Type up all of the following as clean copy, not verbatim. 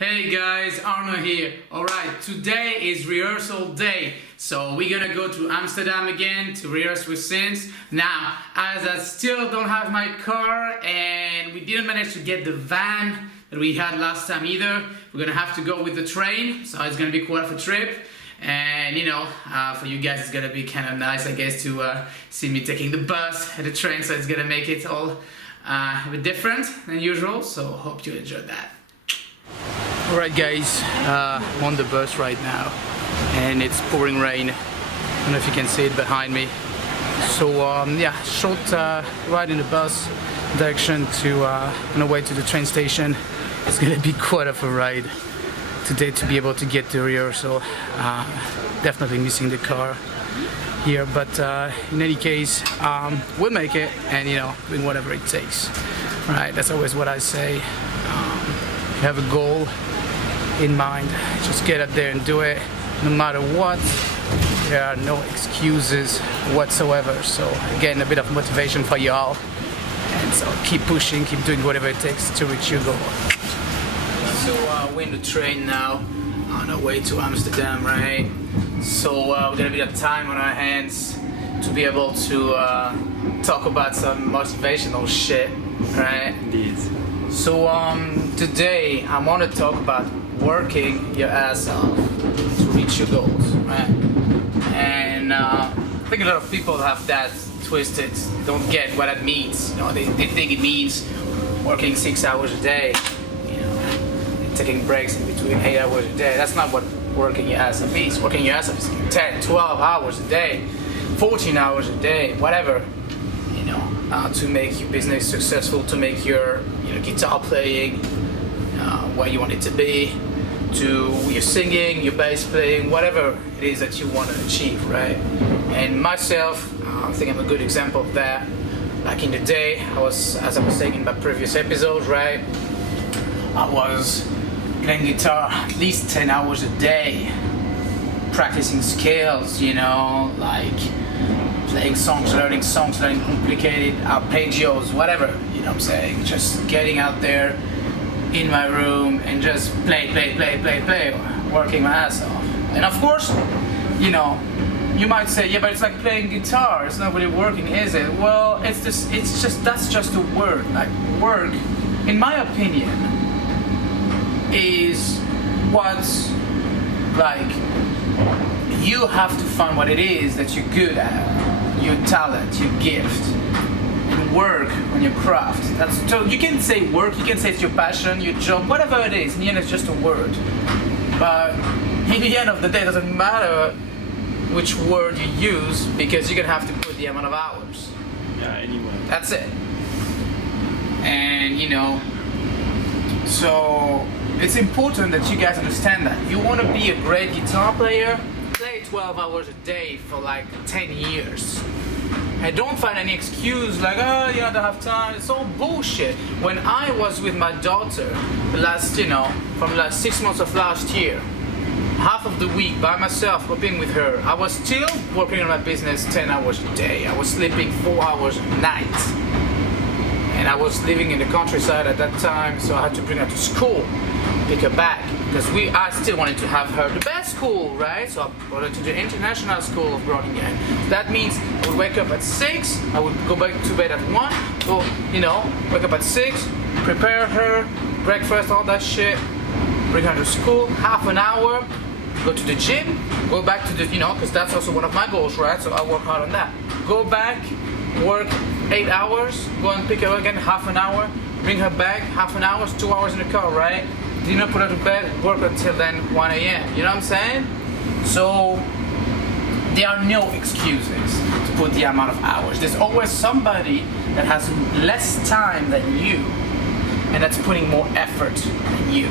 Hey guys, Arnaud here. Alright, today is rehearsal day. So we're gonna go to Amsterdam again to rehearse with Sins. Now, as I still don't have my car and we didn't manage to get the van that we had last time either, we're gonna have to go with the train. So it's gonna be quite a trip. And for you guys it's gonna be kind of nice, I guess, to see me taking the bus and the train. So it's gonna make it all a bit different than usual. So hope you enjoyed that. Alright guys, I'm on the bus right now and it's pouring rain. I don't know if you can see it behind me. So yeah, short ride in the bus direction to on the way to the train station. It's gonna be quite of a ride today to be able to get to rehearsal. Definitely missing the car here, but in any case we'll make it, and doing whatever it takes. Right, that's always what I say. If you have a goal in mind, just get up there and do it no matter what. There are no excuses whatsoever. So again, a bit of motivation for y'all, and so keep pushing, keep doing whatever it takes to reach your goal. So we're in the train now on our way to Amsterdam, right? So we're gonna be have time on our hands to be able to talk about some motivational shit, right? Indeed. So today I want to talk about working your ass off to reach your goals, right? And I think a lot of people have that twisted, don't get what it means. They think it means working 6 hours a day, and taking breaks in between 8 hours a day. That's not what working your ass off means. Working your ass off is 10, 12 hours a day, 14 hours a day, whatever, to make your business successful, to make your guitar playing where you want it to be, to your singing, your bass playing, whatever it is that you want to achieve, right? And myself, I think I'm a good example of that. Back in the day, as I was saying in my previous episodes, right, I was playing guitar at least 10 hours a day, practicing scales, like playing songs, learning complicated arpeggios, whatever, what I'm saying, just getting out there in my room and just play, working my ass off. And of course, you might say, yeah, but it's like playing guitar, it's not really working, is it? Well, that's just a word. Like, work, in my opinion, is what's like, you have to find what it is that you're good at, your talent, your gift, and work on your craft. So you can say work, you can say it's your passion, your job, whatever it is. In the end, it's just a word. But in the end of the day, it doesn't matter which word you use, because you're gonna have to put the amount of hours. Yeah, anyway. That's it. And so it's important that you guys understand that. You want to be a great guitar player, play 12 hours a day for like 10 years. And don't find any excuse like, I don't have time. It's all bullshit. When I was with my daughter from the last 6 months of last year, half of the week by myself working with her, I was still working on my business 10 hours a day. I was sleeping 4 hours a night. And I was living in the countryside at that time, so I had to bring her to school, pick her back, because I still wanted to have her the best school, right? So I brought her to the International School of Groningen. That means I would wake up at 6, I would go back to bed at 1, so, wake up at 6, prepare her, breakfast, all that shit, bring her to school, half an hour, go to the gym, go back to the, because that's also one of my goals, right? So I work hard on that. Go back, work 8 hours, go and pick her again, half an hour, bring her back, half an hour, 2 hours in the car, right? Dinner, put her to bed, work until then 1 a.m. You know what I'm saying? So there are no excuses to put the amount of hours. There's always somebody that has less time than you and that's putting more effort than you.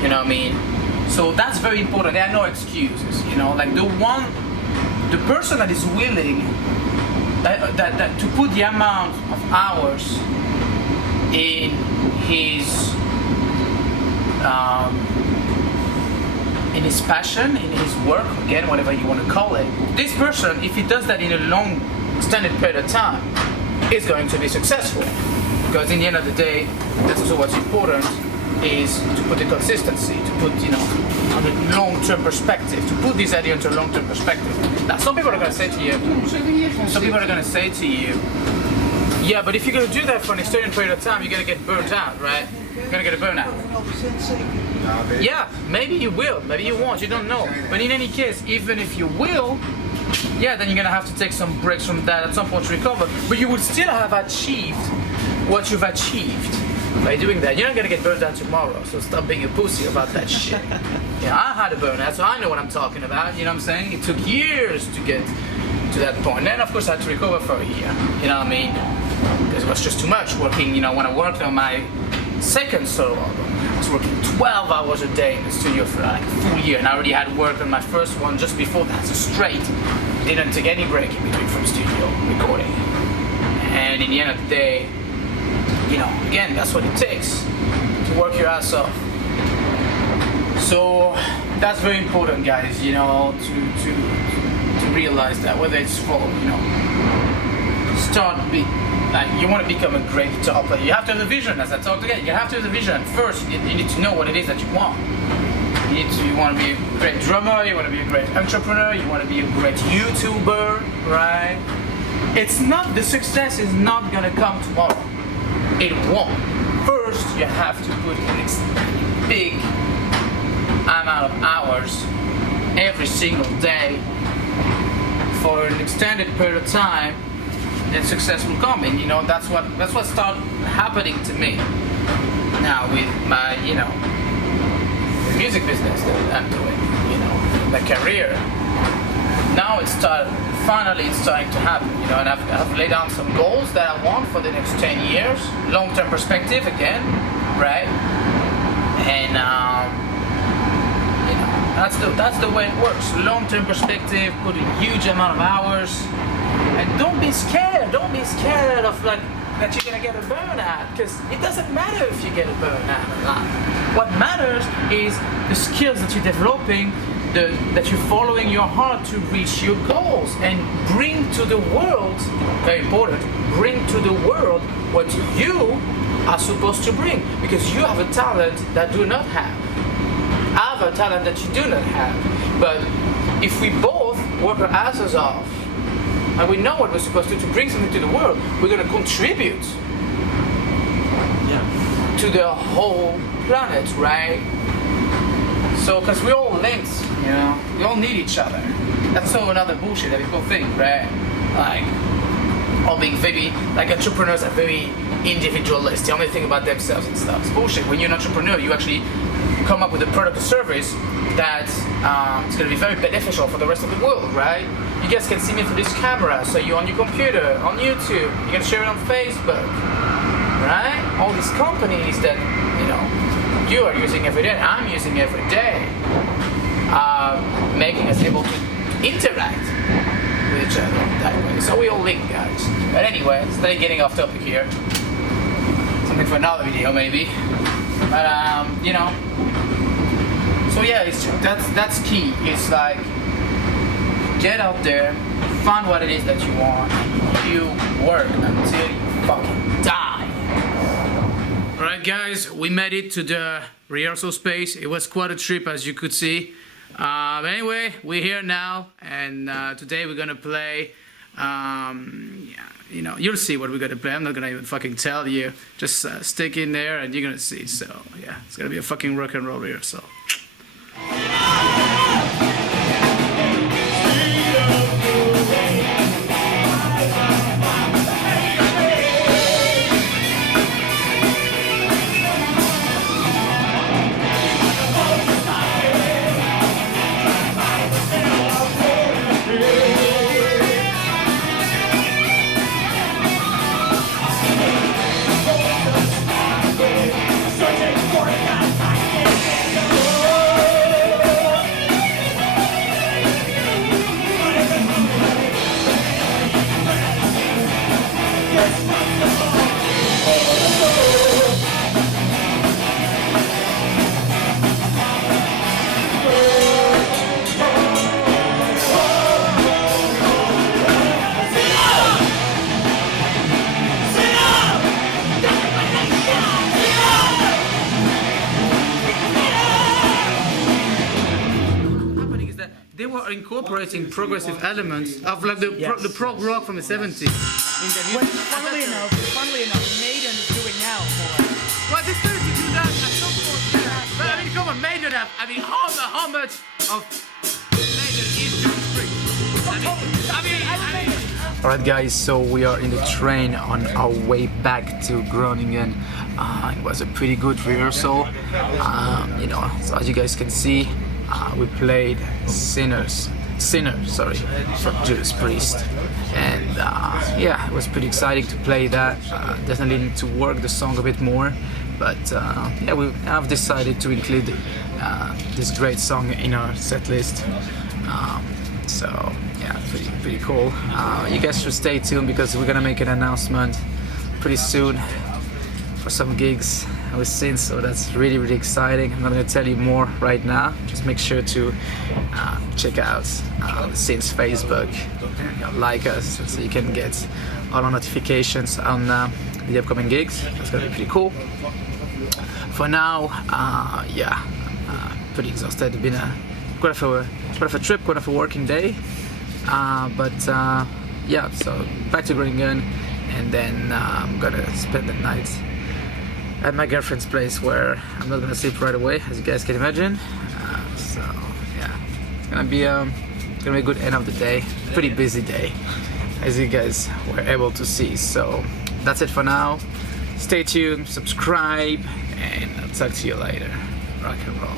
You know what I mean? So that's very important. There are no excuses. Like the person that is willing that to put the amount of hours in his passion, in his work, again, whatever you want to call it, this person, if he does that in a long extended period of time, is going to be successful. Because in the end of the day, that's also what's important. is to put the consistency, to put, on a long-term perspective, to put this idea into a long-term perspective. Now, some people are going to say to you, yeah, but if you're going to do that for an extended period of time, you're going to get burnt out, right? You're going to get a burnout. Yeah, maybe you will, maybe you won't, you don't know. But in any case, even if you will, yeah, then you're going to have to take some breaks from that at some point to recover. But you would still have achieved what you've achieved by doing that. You're not going to get burned out tomorrow, so stop being a pussy about that shit. Yeah, I had a burnout, so I know what I'm talking about, you know what I'm saying? It took years to get to that point. Then, of course, I had to recover for a year, you know what I mean? Because it was just too much working, when I worked on my second solo album, I was working 12 hours a day in the studio for like a full year, and I already had worked on my first one just before that, so straight. Didn't take any break in between from studio recording. And in the end of the day, again, that's what it takes to work your ass off. So that's very important, guys, to realize that, whether it's for, you want to become a great guitar player, you have to have a vision, as I talked again. You have to have a vision. First, you need to know what it is that you want. You want to be a great drummer, you want to be a great entrepreneur, you want to be a great YouTuber, right? The success is not going to come tomorrow. It won't. First, you have to put a big amount of hours every single day for an extended period of time, then success will come. And that's what started happening to me now with my the music business that I'm doing, my career. Now it's starting to happen, and I've laid down some goals that I want for the next 10 years, long-term perspective again, right? And that's the way it works. Long-term perspective, put a huge amount of hours, and don't be scared of that you're gonna get a burnout, because it doesn't matter if you get a burnout or not. What matters is the skills that you're developing, that you're following your heart to reach your goals and bring to the world, very important, bring to the world what you are supposed to bring, because you have a talent that do not have. I have a talent that you do not have. But if we both work our asses off and we know what we're supposed to bring something to the world, we're going to contribute to the whole planet, right? So, because we're all linked, we all need each other. That's so another bullshit that people think, right? All being very, entrepreneurs are very individualist. They only think about themselves and stuff. It's bullshit. When you're an entrepreneur, you actually come up with a product or service that it's going to be very beneficial for the rest of the world, right? You guys can see me through this camera, so you're on your computer, on YouTube, you can share it on Facebook, right? All these companies that, you are using every day, I'm using every day, making us able to interact with each other that way. So we all link, guys. But anyway, instead of getting off topic here, something for another video maybe. But so yeah, that's key. It's get out there, find what it is that you want, and you work until you fucking die. Alright guys, we made it to the rehearsal space. It was quite a trip, as you could see. But anyway, we're here now, and today we're gonna play, you'll see what we're gonna play. I'm not gonna even fucking tell you. Just stick in there and you're gonna see. So yeah, it's gonna be a fucking rock and roll rehearsal. Searching for that I can't get were incorporating progressive elements of like the prog rock from the 70s. What, funnily enough, Maiden is doing now more. Well, they started to do that at some point. Yeah. But I mean, come on, Maiden have. I mean, how much of Maiden is Judas Priest? I mean. Alright guys, so we are in the train on our way back to Groningen. It was a pretty good rehearsal. You know, so as you guys can see, we played Sinner, sorry, from Judas Priest. And yeah, it was pretty exciting to play that. Definitely need to work the song a bit more. But yeah, we have decided to include this great song in our set list. So yeah, pretty cool. You guys should stay tuned because we're gonna make an announcement pretty soon for some gigs with Synth, so that's really exciting. I'm not gonna tell you more right now. Just make sure to check out Synth's Facebook and like us so you can get all our notifications on the upcoming gigs. That's gonna be pretty cool. For now, yeah, pretty exhausted. It's been quite of a trip, quite of a working day. But yeah, so back to Groningen, and then I'm gonna spend the night at my girlfriend's place where I'm not gonna sleep right away, as you guys can imagine. So yeah, it's gonna be a good end of the day. Pretty busy day, as you guys were able to see. So that's it for now. Stay tuned, subscribe, and I'll talk to you later. Rock and roll.